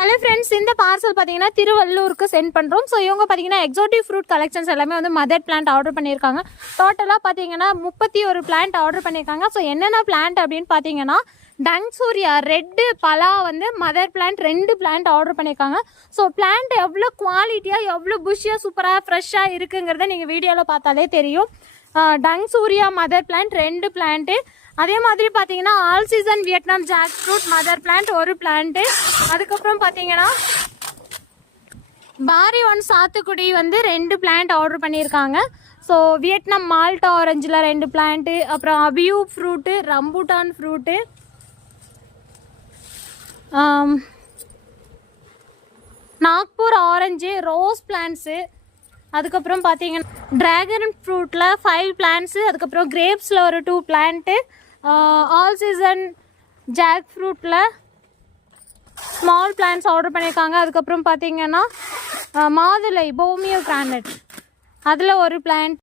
Hello friends இந்த parcel பார்த்தீங்கன்னா திருவள்ளூருக்கு send பண்ணுறோம் ஸோ இவங்க பார்த்தீங்கன்னா எக்ஸோட்டிக் ஃப்ரூட் கலெக்ஷன்ஸ் எல்லாமே வந்து மதர் பிளான்ட் ஆர்டர் பண்ணியிருக்காங்க. டோட்டலாக பார்த்தீங்கன்னா முப்பத்தி ஒரு பிளான்ட் ஆர்டர் பண்ணியிருக்காங்க. ஸோ என்னென்ன பிளான்ட் அப்படின்னு பார்த்தீங்கன்னா டங்சூரியா ரெட்டு பலா வந்து மதர் பிளான்ட் ரெண்டு பிளான்ட் ஆர்டர் பண்ணியிருக்காங்க. ஸோ பிளான்ட் எவ்வளோ குவாலிட்டியாக எவ்வளோ புஷ்ஷியாக சூப்பராக ஃப்ரெஷ்ஷாக இருக்குங்கிறத நீங்கள் வீடியோவில் பார்த்தாலே தெரியும். டங் சூர்யா மதர் பிளான்ட் ரெண்டு பிளான்ட்டு அதே மாதிரி பார்த்தீங்கன்னா all season Vietnam jackfruit mother plant ஒரு பிளான்ட்டு அதுக்கப்புறம் பார்த்தீங்கன்னா பாரி ஒன் சாத்துக்குடி வந்து ரெண்டு பிளான்ட் ஆர்டர் பண்ணியிருக்காங்க. ஸோ வியட்நாம் மால்டா ஆரஞ்சில் ரெண்டு பிளான்ட்டு அப்புறம் abiu fruit rambutan fruit Nagpur orange rose plants அதுக்கப்புறம் பார்த்தீங்கன்னா ட்ராகன் ஃப்ரூட்டில் ஃபைவ் பிளான்ட்ஸு அதுக்கப்புறம் கிரேப்ஸில் ஒரு two plant all season jack ஃப்ரூட்டில் small plants order பண்ணியிருக்காங்க. அதுக்கப்புறம் பார்த்தீங்கன்னா மாதுளை போமியோ கிரானட் அதில் ஒரு பிளான்ட்